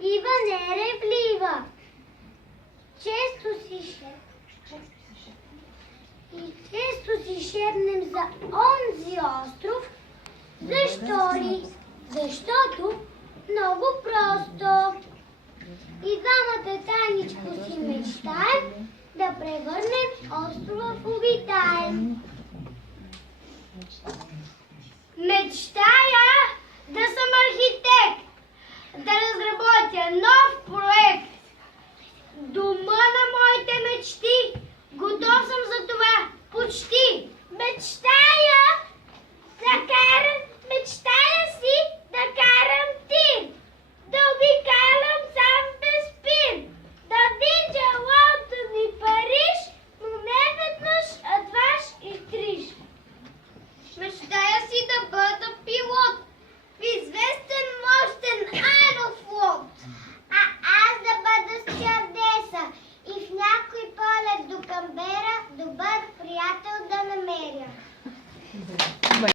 Ива не е ревлива. Често си шепнем за онзи остров. Защо ли? Защото много просто. И двамата тайничко си мечтаем да превърнем острова в обитаем. Мечтая да съм архитект, да разработя нов проект. Дома на моите мечти, готов съм за това почти. Мечтая си да карам тир, да обикалям сам без спин, да видя Лондон и Париж, но не веднъж, а дваш и триш. Мечтая си да бъда пилот в известен мощен аерофлот, а аз да бъда стюардеса и в някой полет до Камбера добър приятел да намеря.